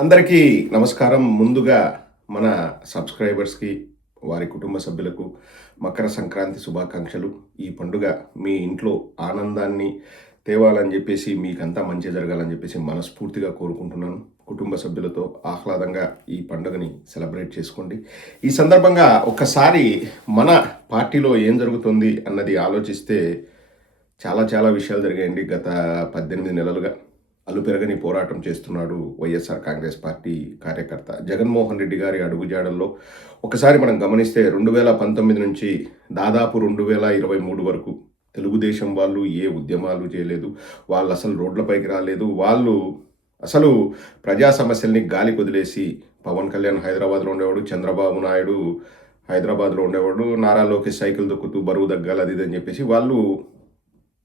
అందరికీ నమస్కారం. ముందుగా మన సబ్స్క్రైబర్స్కి, వారి కుటుంబ సభ్యులకు మకర సంక్రాంతి శుభాకాంక్షలు. ఈ పండుగ మీ ఇంట్లో ఆనందాన్ని తేవాలని చెప్పేసి, మీకంతా మంచి జరగాలని చెప్పేసి మనస్ఫూర్తిగా కోరుకుంటున్నాను. కుటుంబ సభ్యులతో ఆహ్లాదంగా ఈ పండుగని సెలబ్రేట్ చేసుకోండి. ఈ సందర్భంగా ఒక్కసారి మన పార్టీలో ఏం జరుగుతుంది అన్నది ఆలోచిస్తే చాలా చాలా విషయాలు జరిగాయండి. గత 18 నెలలుగా అలుపెరగని పోరాటం చేస్తున్నాడు వైఎస్ఆర్ కాంగ్రెస్ పార్టీ కార్యకర్త జగన్మోహన్ రెడ్డి గారి అడుగుజాడల్లో. ఒకసారి మనం గమనిస్తే 2019 నుంచి దాదాపు 2023 వరకు తెలుగుదేశం వాళ్ళు ఏ ఉద్యమాలు చేయలేదు. వాళ్ళు అసలు రోడ్లపైకి రాలేదు. వాళ్ళు అసలు ప్రజా సమస్యల్ని గాలి కొదిలేసి, పవన్ కళ్యాణ్ హైదరాబాద్లో ఉండేవాడు, చంద్రబాబు నాయుడు హైదరాబాద్లో ఉండేవాడు, నారా లోకేష్ సైకిల్ దొక్కుతూ బరువు తగ్గాలి అది ఇది అని చెప్పేసి వాళ్ళు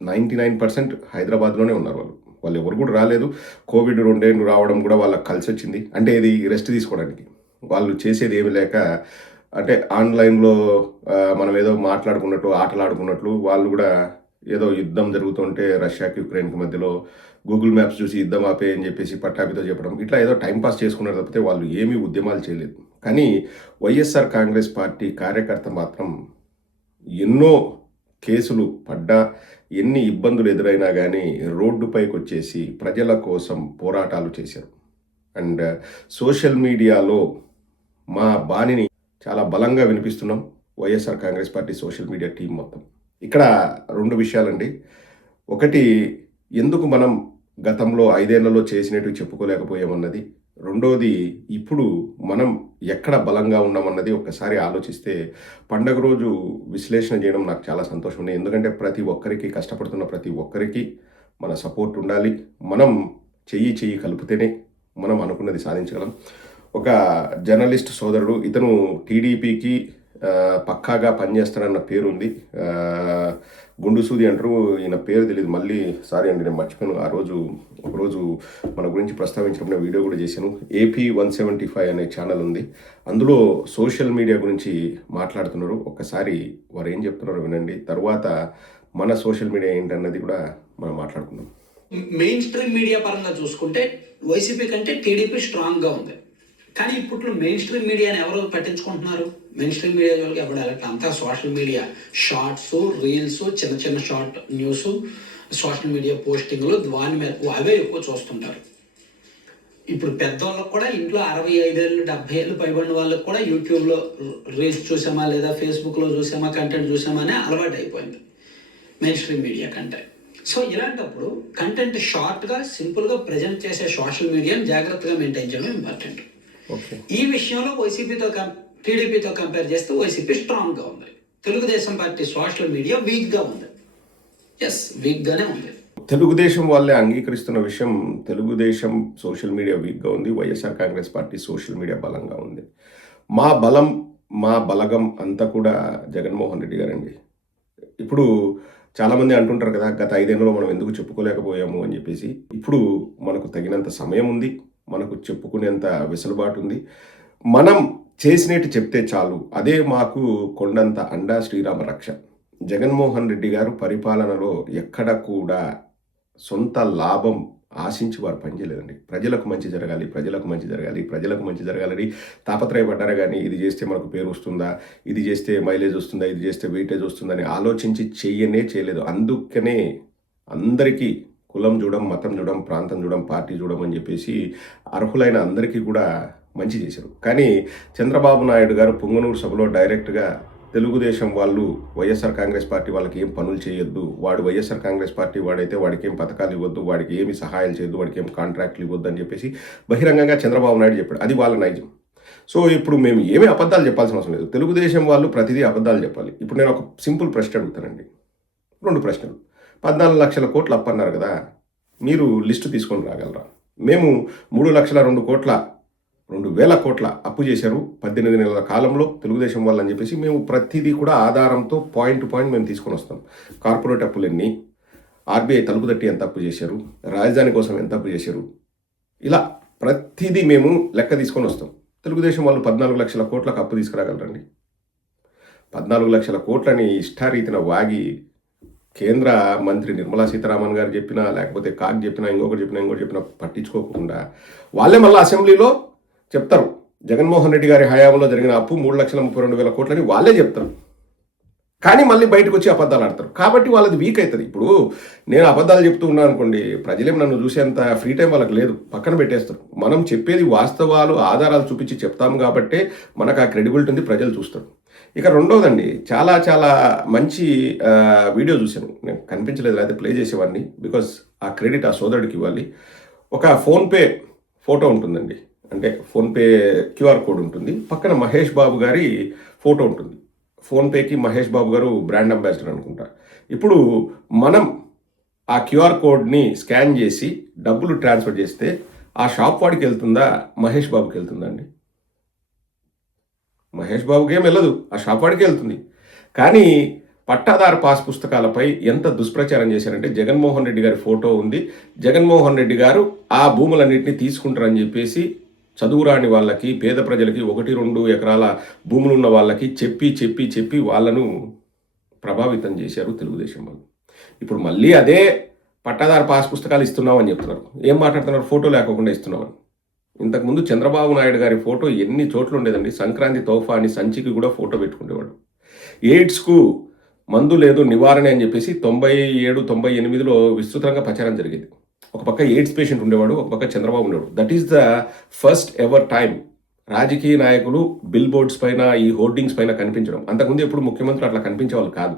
99% హైదరాబాద్లోనే ఉన్నారు. వాళ్ళు ఎవరు కూడా రాలేదు. కోవిడ్ 2 ఏళ్ళు రావడం కూడా వాళ్ళకి కలిసి వచ్చింది. అంటే ఇది రెస్ట్ తీసుకోవడానికి. వాళ్ళు చేసేది ఏమి లేక, అంటే ఆన్లైన్లో మనం ఏదో మాట్లాడుకున్నట్టు, ఆటలు ఆడుకున్నట్లు వాళ్ళు కూడా ఏదో యుద్ధం జరుగుతుంటే రష్యాకి యుక్రెయిన్కి మధ్యలో గూగుల్ మ్యాప్స్ చూసి యుద్ధం ఆపే అని చెప్పేసి పట్టాభితో చెప్పడం, ఇట్లా ఏదో టైంపాస్ చేసుకున్నారు తప్పితే వాళ్ళు ఏమీ ఉద్యమాలు చేయలేదు. కానీ వైఎస్ఆర్ కాంగ్రెస్ పార్టీ కార్యకర్త మాత్రం ఎన్నో కేసులు పడ్డా, ఎన్ని ఇబ్బందులు ఎదురైనా కానీ రోడ్డుపైకి వచ్చేసి ప్రజల కోసం పోరాటాలు చేశారు. అండ్ సోషల్ మీడియాలో మా బాణిని చాలా బలంగా వినిపిస్తున్నాం, YSR Congress party social media team మొత్తం. ఇక్కడ 2 విషయాలండి. ఒకటి, ఎందుకు మనం గతంలో 5 ఏళ్లలో చేసినట్టు చెప్పుకోలేకపోయామన్నది. రెండోది, ఇప్పుడు మనం ఎక్కడ బలంగా ఉన్నామన్నది ఒక్కసారి ఆలోచిస్తే పండగ రోజు విశ్లేషణ చేయడం నాకు చాలా సంతోషం ఉంది. ఎందుకంటే ప్రతి ఒక్కరికి, కష్టపడుతున్న ప్రతి ఒక్కరికి మన సపోర్ట్ ఉండాలి. మనం చెయ్యి కలిపితేనే మనం అనుకున్నది సాధించగలం. ఒక జర్నలిస్ట్ సోదరుడు, ఇతను టీడీపీకి పక్కాగా పనిచేస్తాడన్న పేరు ఉంది. గుండుసూది అంటారు, ఈయన పేరు తెలియదు. మళ్ళీ సారీ అండి, నేను మర్చిపోయాను. ఒకరోజు మన గురించి ప్రస్తావించినప్పుడు వీడియో కూడా చేశాను. AP 175 అనే ఛానల్ ఉంది. అందులో సోషల్ మీడియా గురించి మాట్లాడుతున్నారు. ఒక్కసారి వారు ఏం చెప్తున్నారో వినండి. తర్వాత మన సోషల్ మీడియా ఏంటన్నది కూడా మనం మాట్లాడుకుందాం. మెయిన్ స్ట్రీమ్ మీడియా పరంగా చూసుకుంటే వైసీపీ కంటే టీడీపీ స్ట్రాంగ్గా ఉంది. కానీ ఇప్పట్లో మెయిన్ స్ట్రీమ్ మీడియాని ఎవరు పట్టించుకుంటున్నారు? మెయిన్ స్ట్రీమ్ మీడియా జోలికి ఎవరు వెళ్ళట్లేదు. అంతా సోషల్ మీడియా షార్ట్స్, రీల్స్, చిన్న షార్ట్ న్యూస్, సోషల్ మీడియా పోస్టింగ్లు, దాని మీద అవే ఎక్కువ చూస్తుంటారు. ఇప్పుడు పెద్దవాళ్ళకు కూడా ఇంట్లో 65 ఏళ్ళు 70 ఏళ్ళు పైబడిన వాళ్ళకి కూడా యూట్యూబ్లో రీల్స్ చూసామా లేదా ఫేస్బుక్లో చూసామా, కంటెంట్ చూసామా అనే అలవాటు అయిపోయింది మెయిన్ స్ట్రీమ్ మీడియా కంటే. సో ఇలాంటప్పుడు కంటెంట్ షార్ట్గా, సింపుల్గా ప్రజెంట్ చేసే సోషల్ మీడియాని జాగ్రత్తగా మెయింటైన్ చేయడం ఇంపార్టెంట్. ఈ విషయంలో టీడీపీతో కంపేర్ చేస్తే వైసీపీ స్ట్రాంగ్గా ఉంది. తెలుగుదేశం పార్టీ సోషల్ మీడియా వీక్గా ఉంది. వీక్గానే ఉంది. తెలుగుదేశం వాళ్ళే అంగీకరిస్తున్న విషయం, తెలుగుదేశం సోషల్ మీడియా వీక్గా ఉంది, YSR Congress party social media బలంగా ఉంది. మా బలం, మా బలగం అంతా కూడా జగన్మోహన్ రెడ్డి గారండి. ఇప్పుడు చాలామంది అంటుంటారు కదా, గత 5 ఏళ్లలో మనం ఎందుకు చెప్పుకోలేకపోయాము అని చెప్పేసి. ఇప్పుడు మనకు తగినంత సమయం ఉంది, మనకు చెప్పుకునేంత వెసులుబాటు ఉంది. మనం చేసినట్టు చెప్తే చాలు, అదే మాకు కొండంత అండా, శ్రీరామ రక్ష. జగన్మోహన్ రెడ్డి గారు పరిపాలనలో ఎక్కడ కూడా సొంత లాభం ఆశించి వారు పనిచేయలేదండి. ప్రజలకు మంచి జరగాలి, ప్రజలకు మంచి జరగాలి, ప్రజలకు మంచి జరగాలని తాపత్రయపడ్డారు. కానీ ఇది చేస్తే మనకు పేరు వస్తుందా, ఇది చేస్తే మైలేజ్ వస్తుందా, ఇది చేస్తే వెయిటేజ్ వస్తుందని ఆలోచించి చేయలేదు. అందుకనే అందరికీ కులం చూడం, మతం చూడం, ప్రాంతం చూడం, పార్టీ చూడం అని చెప్పేసి అర్హులైన అందరికీ కూడా మంచి చేశారు. కానీ చంద్రబాబు నాయుడు గారు పొంగనూరు సభలో డైరెక్ట్గా తెలుగుదేశం వాళ్ళు వైఎస్ఆర్ కాంగ్రెస్ పార్టీ వాళ్ళకి ఏం పనులు చేయొద్దు, వాడు వైఎస్ఆర్ కాంగ్రెస్ పార్టీ వాడైతే వాడికి ఏం పథకాలు ఇవ్వద్దు, వాడికి ఏమి సహాయాలు చేయొద్దు, వాడికి ఏం కాంట్రాక్ట్లు ఇవ్వద్దు అని చెప్పేసి బహిరంగంగా చంద్రబాబు నాయుడు చెప్పాడు. అది వాళ్ళ నైజం. సో ఇప్పుడు మేము ఏమీ అబద్ధాలు చెప్పాల్సిన అవసరం లేదు. తెలుగుదేశం వాళ్ళు ప్రతిదీ అబద్ధాలు చెప్పాలి. ఇప్పుడు నేను ఒక సింపుల్ ప్రశ్న అడుగుతానండి, 2 ప్రశ్నలు. 14 లక్షల కోట్లు అప్పన్నారు కదా, మీరు లిస్టు తీసుకొని రాగలరా? మేము 3,02,02,000 కోట్ల అప్పు చేశారు 18 నెలల కాలంలో తెలుగుదేశం వాళ్ళు అని చెప్పేసి మేము ప్రతిదీ కూడా ఆధారంతో పాయింట్ టు పాయింట్ మేము తీసుకొని వస్తాం. కార్పొరేట్ అప్పులు ఎన్ని, RBI తలుపు తట్టి ఎంత అప్పు చేశారు, రాజధాని కోసం ఎంత అప్పు చేశారు, ఇలా ప్రతిదీ మేము లెక్క తీసుకొని వస్తాం. తెలుగుదేశం వాళ్ళు 14 లక్షల కోట్లకు అప్పు తీసుకురాగలరండి? 14 లక్షల కోట్లని ఇష్టారీతిన వాగి కేంద్ర మంత్రి నిర్మలా సీతారామన్ గారు చెప్పినా, లేకపోతే కాగ్ చెప్పినా, ఇంకొకటి చెప్పినా పట్టించుకోకుండా వాళ్ళే మళ్ళీ అసెంబ్లీలో చెప్తారు. జగన్మోహన్ రెడ్డి గారి హయాంలో జరిగిన అప్పు 3,32,000 కోట్లని వాళ్ళే చెప్తారు. కానీ మళ్ళీ బయటకు వచ్చి అబద్ధాలు ఆడతారు. కాబట్టి వాళ్ళది వీక్ అవుతుంది. ఇప్పుడు నేను అబద్ధాలు చెప్తూ ఉన్నాను అనుకోండి, ప్రజలేం నన్ను చూసేంత ఫ్రీ టైం వాళ్ళకి లేదు, పక్కన పెట్టేస్తారు. మనం చెప్పేది వాస్తవాలు, ఆధారాలు చూపించి చెప్తాము కాబట్టే మనకు ఆ క్రెడిబిలిటీ ఉంది, ప్రజలు చూస్తారు. ఇక రెండోదండి, చాలా చాలా మంచి వీడియో చూశాను. నేను కనిపించలేదు, అయితే ప్లే చేసేవాడిని. బికాజ్ ఆ క్రెడిట్ ఆ సోదరుడికి ఇవ్వాలి. ఒక ఫోన్పే ఫోటో ఉంటుందండి, అంటే ఫోన్పే క్యూఆర్ కోడ్ ఉంటుంది, పక్కన మహేష్ బాబు గారి ఫోటో ఉంటుంది. ఫోన్పేకి మహేష్ బాబు గారు బ్రాండ్ అంబాసిడర్ అనుకుంటా. ఇప్పుడు మనం ఆ క్యూఆర్ కోడ్ని స్కాన్ చేసి డబ్బులు ట్రాన్స్ఫర్ చేస్తే ఆ షాప్ వాడికి వెళ్తుందా, మహేష్ బాబుకి వెళ్తుందా అండి? మహేష్ బాబుకి ఏం వెళ్ళదు, ఆ షాప్ వాడికి వెళ్తుంది. కానీ పట్టాదారు పాస్ పుస్తకాలపై ఎంత దుష్ప్రచారం చేశారంటే, జగన్మోహన్ రెడ్డి గారి ఫోటో ఉంది, జగన్మోహన్ రెడ్డి గారు ఆ భూములన్నింటినీ తీసుకుంటారని చెప్పేసి చదువురాని వాళ్ళకి, పేద ప్రజలకి, 1-2 ఎకరాల భూములు ఉన్న వాళ్ళకి చెప్పి వాళ్ళను ప్రభావితం చేశారు తెలుగుదేశం వాళ్ళు. ఇప్పుడు మళ్ళీ అదే పట్టాదారు పాస్ పుస్తకాలు ఇస్తున్నామని చెప్తున్నారు. ఏం మాట్లాడుతున్నారు? ఫోటో లేకుండా ఇస్తున్నామని. ఇంతకుముందు చంద్రబాబు నాయుడు గారి ఫోటో ఎన్ని చోట్ల ఉండేదండి. సంక్రాంతి తోఫా అని సంచికి కూడా ఫోటో పెట్టుకునేవాడు. ఎయిడ్స్కు మందు లేదు, నివారణ అని చెప్పేసి 97-98లో విస్తృతంగా ప్రచారం జరిగేది. ఒక పక్క ఎయిడ్స్ పేషెంట్ ఉండేవాడు, ఒక పక్క చంద్రబాబు ఉండేవాడు. That is the first ever time రాజకీయ నాయకులు బిల్ బోర్డ్స్ పైన, ఈ హోర్డింగ్స్ పైన కనిపించడం. అంతకుముందు ఎప్పుడు ముఖ్యమంత్రులు అట్లా కనిపించేవాళ్ళు కాదు.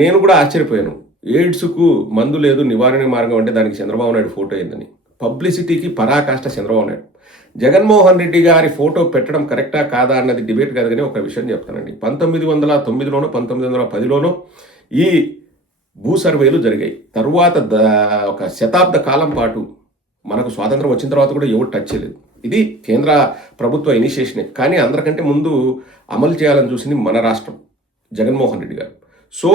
నేను కూడా ఆశ్చర్యపోయాను. ఎయిడ్స్కు మందు లేదు, నివారణ మార్గం అంటే దానికి చంద్రబాబు నాయుడు ఫోటో ఏందని. పబ్లిసిటీకి పరాకాష్ట చంద్రబాబు నాయుడు. జగన్మోహన్ రెడ్డి గారి ఫోటో పెట్టడం కరెక్టా కాదా అన్నది డిబేట్ కాదు, కానీ ఒక విషయం చెప్తానండి. 1909లోనో 1910లోనో ఈ భూ సర్వేలు జరిగాయి. తరువాత ఒక శతాబ్ద కాలం పాటు మనకు స్వాతంత్రం వచ్చిన తర్వాత కూడా ఎవరు టచ్ చేయలేదు. ఇది కేంద్ర ప్రభుత్వ ఇనిషియేషనే. కానీ అందరికంటే ముందు అమలు చేయాలని చూసింది మన రాష్ట్రం, జగన్మోహన్ రెడ్డి గారు. సో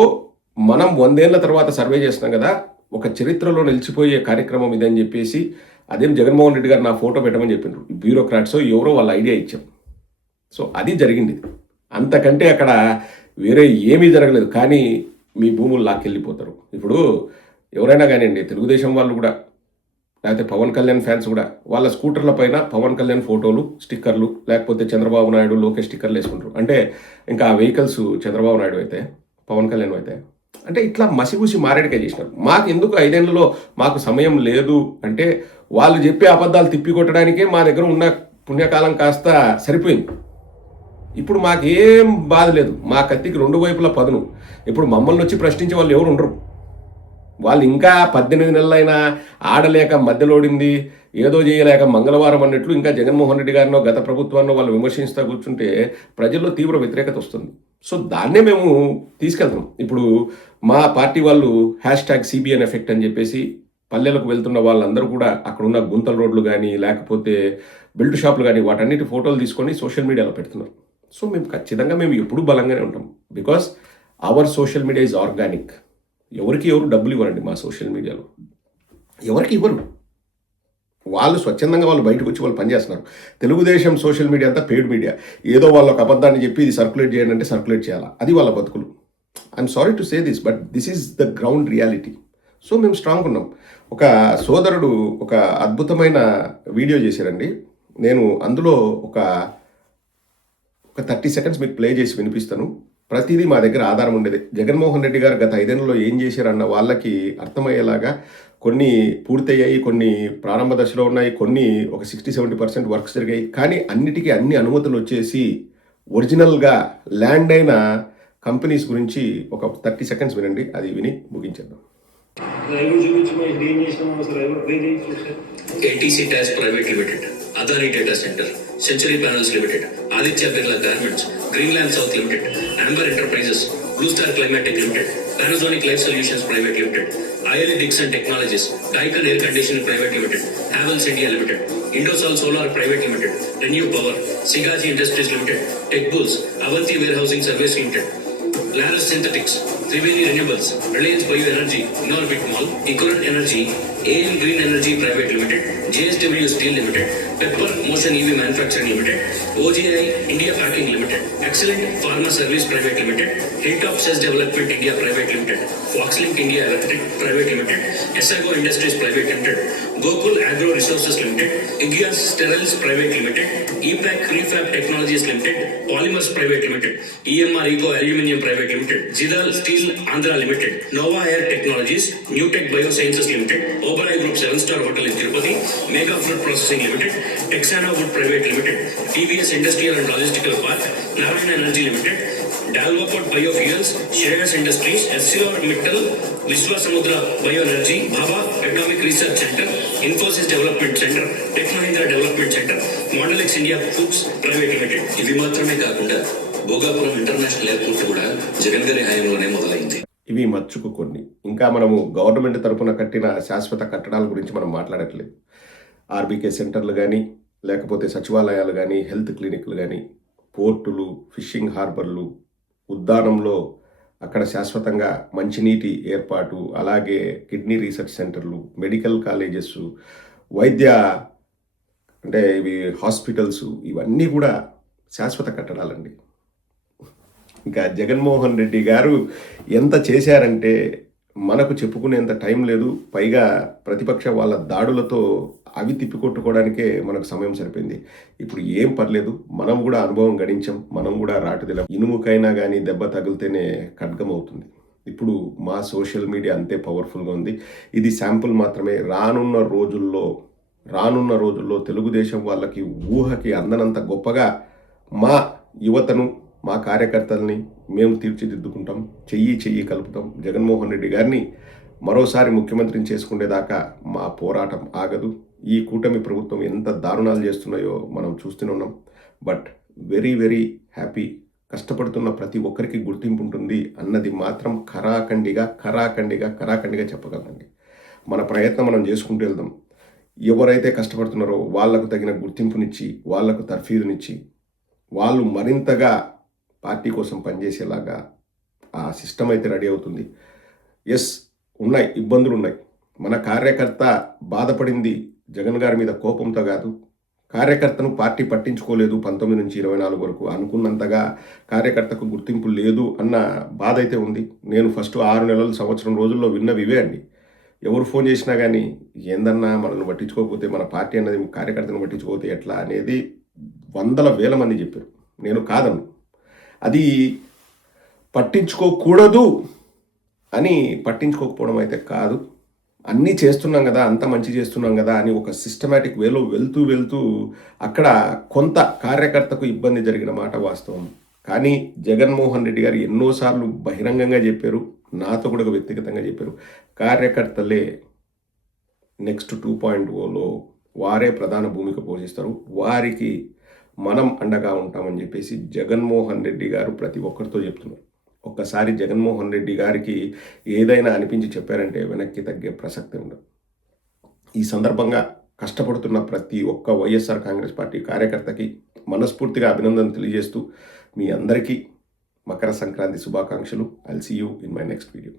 మనం 100 ఏళ్ల తర్వాత సర్వే చేస్తున్నాం కదా, ఒక చరిత్రలో నిలిచిపోయే కార్యక్రమం ఇదని చెప్పేసి, అదేం జగన్మోహన్ రెడ్డి గారు నా ఫోటో పెట్టమని చెప్పిండ్రు బ్యూరోక్రాట్స్, ఎవరో వాళ్ళ ఐడియా ఇచ్చాం. సో అది జరిగింది. అంతకంటే అక్కడ వేరే ఏమీ జరగలేదు. కానీ మీ భూములు లాక్కెళ్ళిపోతారు. ఇప్పుడు ఎవరైనా కానివ్వండి, తెలుగుదేశం వాళ్ళు కూడా, లేకపోతే పవన్ కళ్యాణ్ ఫ్యాన్స్ కూడా వాళ్ళ స్కూటర్ల పైన పవన్ కళ్యాణ్ ఫోటోలు, స్టిక్కర్లు, లేకపోతే చంద్రబాబు నాయుడు, లోకేష్ స్టిక్కర్లు వేసుకుంటారు. అంటే ఇంకా ఆ వెహికల్స్ చంద్రబాబు నాయుడు అయితే, పవన్ కళ్యాణ్ అయితే, అంటే ఇట్లా మసిపూసి మారేడికాయ చేసినారు. మాకు ఎందుకు 5 ఏళ్లలో మాకు సమయం లేదు అంటే, వాళ్ళు చెప్పే అబద్ధాలు తిప్పికొట్టడానికే మా దగ్గర ఉన్న పుణ్యకాలం కాస్త సరిపోయింది. ఇప్పుడు మాకేం బాధ లేదు, మా కత్తికి 2 వైపులా పదును. ఇప్పుడు మమ్మల్ని వచ్చి ప్రశ్నించే వాళ్ళు ఎవరు ఉండరు. వాళ్ళు ఇంకా 18 నెలలైనా ఆడలేక మధ్యలోడింది, ఏదో చేయలేక మంగళవారం అన్నట్లు ఇంకా జగన్మోహన్ రెడ్డి గారినో గత ప్రభుత్వాన్ని వాళ్ళు విమర్శిస్తూ కూర్చుంటే ప్రజల్లో తీవ్ర వ్యతిరేకత వస్తుంది. సో దాన్నే మేము తీసుకెళ్తాం. ఇప్పుడు మా పార్టీ వాళ్ళు #CBN ఎఫెక్ట్ అని చెప్పేసి పల్లెలకు వెళ్తున్న వాళ్ళందరూ కూడా అక్కడున్న గుంతల రోడ్లు కానీ, లేకపోతే బెల్ట్ షాపులు కానీ, వాటన్నిటి ఫోటోలు తీసుకొని సోషల్ మీడియాలో పెడుతున్నారు. సో మేము ఖచ్చితంగా ఎప్పుడూ బలంగానే ఉంటాం. Because our social media is organic. ఎవరికి ఎవరు డబ్బులు ఇవ్వరండి మా సోషల్ మీడియాలో, ఎవరికి ఇవ్వరు. వాళ్ళు స్వచ్ఛందంగా వాళ్ళు బయటకు వచ్చి వాళ్ళు పనిచేస్తున్నారు. తెలుగుదేశం సోషల్ మీడియా అంతా పెయిడ్ మీడియా. ఏదో వాళ్ళ ఒక అబద్ధాన్ని చెప్పి ఇది సర్క్యులేట్ చేయండి అంటే సర్క్యులేట్ చేయాలా, అది వాళ్ళ బతుకులు. I'm sorry to say this, but this is the ground reality. So మేము స్ట్రాంగ్ ఉన్నాం. ఒక సోదరుడు ఒక అద్భుతమైన వీడియో చేశారండి. నేను అందులో ఒక 30 సెకండ్స్ మీకు ప్లే చేసి వినిపిస్తాను. ప్రతిదీ మా దగ్గర ఆధారం ఉండేది. జగన్మోహన్ రెడ్డి గారు గత 5 ఏళ్లలో ఏం చేశారన్న వాళ్ళకి అర్థమయ్యేలాగా కొన్ని పూర్తయ్యాయి, కొన్ని ప్రారంభ దశలో ఉన్నాయి, కొన్ని ఒక 60-70% వర్క్స్ జరిగాయి. కానీ అన్నిటికీ అన్ని అనుమతులు వచ్చేసి ఒరిజినల్గా ల్యాండ్ అయిన కంపెనీస్ గురించి ఒక 30 సెకండ్స్ వినండి, అది విని ముగించేద్దాం. ATC Tas Private Limited, Adani Data Center, Century Panels Limited, Aditya Birla Garments, Greenland South Limited, Amber Enterprises, Blue Star Climatic Limited, Panasonic Life Solutions Private Limited, IL Dixon Technologies, Daikin Air Conditioning Private Limited, Havels India Limited, Indosol Solar Private Limited, Renew Power, Sigaji Industries Limited, Tech Bulls, Avanti Warehousing Service Limited, Laris Synthetics, Triveni Renewables, Reliance Bioenergy, Inorbit Mall, Econet Energy, AM Green Energy Private Limited, JSW Steel Limited, Pepper Motion EV Manufacturing Limited, OGI India Packing Limited, Excellent Pharma Service Private Limited, Hilltop Cess Development India Private Limited, Foxlink India Electric Private Limited, Esago Industries Private Limited, Gokul Agro Resources Limited, Igias Steriles Private Limited, EPAC Refab Technologies Limited, Polymers Private Limited, EMR Eco Aluminium Private Limited, Jidal Steel Andhra Limited, Nova Air Technologies, Newtech Biosciences Limited, Oberoi Group 7-star Hotel in Tirupati, Mega Fruit Processing Limited, Texana Wood Private Limited, TVS Industrial and Logistical Park, Narayana Energy Limited, Dalwaport Biofuels, Shreyas Industries, SCR Mittal, Vishwa Samudra Bioenergy, Bhava Atomic Research Center, Infosys Development Center, Tech Mahindra Development Center, Model X India Foods Private Limited. ఇవి మాత్రమే కాకుండా Bhogapuram international airport కూడా జగన్ గారి హయాంలోనే మొదలైంది. ఇవి మచ్చుకు కొన్ని. ఇంకా మనము గవర్నమెంట్ తరపున కట్టిన శాశ్వత కట్టడాల గురించి మనం మాట్లాడట్లేదు. ఆర్బీకే సెంటర్లు కానీ, లేకపోతే సచివాలయాలు కానీ, హెల్త్ క్లినిక్లు కానీ, పోర్టులు, ఫిషింగ్ హార్బర్లు, ఉద్యానంలో అక్కడ శాశ్వతంగా మంచినీటి ఏర్పాటు, అలాగే కిడ్నీ రీసెర్చ్ సెంటర్లు, మెడికల్ కాలేజెస్, వైద్య అంటే ఇవి హాస్పిటల్స్, ఇవన్నీ కూడా శాశ్వత కట్టడాలండి. ఇంకా జగన్మోహన్ రెడ్డి గారు ఎంత చేశారంటే మనకు చెప్పుకునేంత టైం లేదు. పైగా ప్రతిపక్ష వాళ్ళ దాడులతో అవి తిప్పికొట్టుకోవడానికే మనకు సమయం సరిపోయింది. ఇప్పుడు ఏం పర్లేదు, మనం కూడా అనుభవం గడించాం, మనం కూడా రాటుదిల ఇనుముకైనా కానీ దెబ్బ తగిలితేనే ఖడ్గం అవుతుంది. ఇప్పుడు మా సోషల్ మీడియా అంతే పవర్ఫుల్గా ఉంది. ఇది శాంపుల్ మాత్రమే. రానున్న రోజుల్లో తెలుగుదేశం వాళ్ళకి ఊహకి అందనంత గొప్పగా మా యువతను, మా కార్యకర్తల్ని మేము తీర్చిదిద్దుకుంటాం, చెయ్యి కలుపుతాం. జగన్మోహన్ రెడ్డి గారిని మరోసారి ముఖ్యమంత్రిని చేసుకునేదాకా మా పోరాటం ఆగదు. ఈ కూటమి ప్రభుత్వం ఎంత దారుణాలు చేస్తున్నాయో మనం చూస్తూనే ఉన్నాం. But very very happy. కష్టపడుతున్న ప్రతి ఒక్కరికి గుర్తింపు ఉంటుంది అన్నది మాత్రం ఖరాఖండిగా చెప్పగలండి. మన ప్రయత్నం మనం చేసుకుంటూ వెళ్దాం. ఎవరైతే కష్టపడుతున్నారో వాళ్లకు తగిన గుర్తింపునిచ్చి, వాళ్లకు తర్ఫీదునిచ్చి, వాళ్ళు మరింతగా పార్టీ కోసం పనిచేసేలాగా ఆ సిస్టమ్ అయితే రెడీ అవుతుంది. ఉన్నాయి, ఇబ్బందులు ఉన్నాయి. మన కార్యకర్త బాధపడింది జగన్ గారి మీద కోపంతో కాదు. కార్యకర్తను పార్టీ పట్టించుకోలేదు 19 నుంచి 24 వరకు, అనుకున్నంతగా కార్యకర్తకు గుర్తింపు లేదు అన్న బాధ అయితే ఉంది. నేను ఫస్ట్ 6 నెలలు, సంవత్సరం రోజుల్లో విన్నవి ఇవే అండి. ఎవరు ఫోన్ చేసినా కానీ ఏందన్నా మనల్ని పట్టించుకోకపోతే, మన పార్టీ అన్నది కార్యకర్తను పట్టించుకోకపోతే ఎట్లా అనేది వందల వేల మంది చెప్పారు. నేను కాదను. అది పట్టించుకోకూడదు అని పట్టించుకోకపోవడం అయితే కాదు. అన్నీ చేస్తున్నాం కదా, అంత మంచి చేస్తున్నాం కదా అని ఒక సిస్టమేటిక్ వేలో వెళ్తూ అక్కడ కొంత కార్యకర్తకు ఇబ్బంది జరిగిన మాట వాస్తవం. కానీ జగన్మోహన్ రెడ్డి గారు ఎన్నోసార్లు బహిరంగంగా చెప్పారు, నాతో కూడా వ్యక్తిగతంగా చెప్పారు, కార్యకర్తలే నెక్స్ట్ 2.0లో వారే ప్రధాన భూమిక పోషిస్తారు, వారికి మనం అండగా ఉంటామని చెప్పేసి జగన్మోహన్ రెడ్డి గారు ప్రతి ఒక్కరితో చెప్తున్నారు. ఒక్కసారి జగన్మోహన్ రెడ్డి గారికి ఏదైనా అనిపించి చెప్పారంటే వెనక్కి తగ్గే ప్రసక్తి ఉండదు. ఈ సందర్భంగా కష్టపడుతున్న ప్రతి ఒక్క వైఎస్ఆర్ కాంగ్రెస్ పార్టీ కార్యకర్తకి మనస్ఫూర్తిగా అభినందనలు తెలియజేస్తూ మీ అందరికీ మకర సంక్రాంతి శుభాకాంక్షలు. I'll see you in my next video.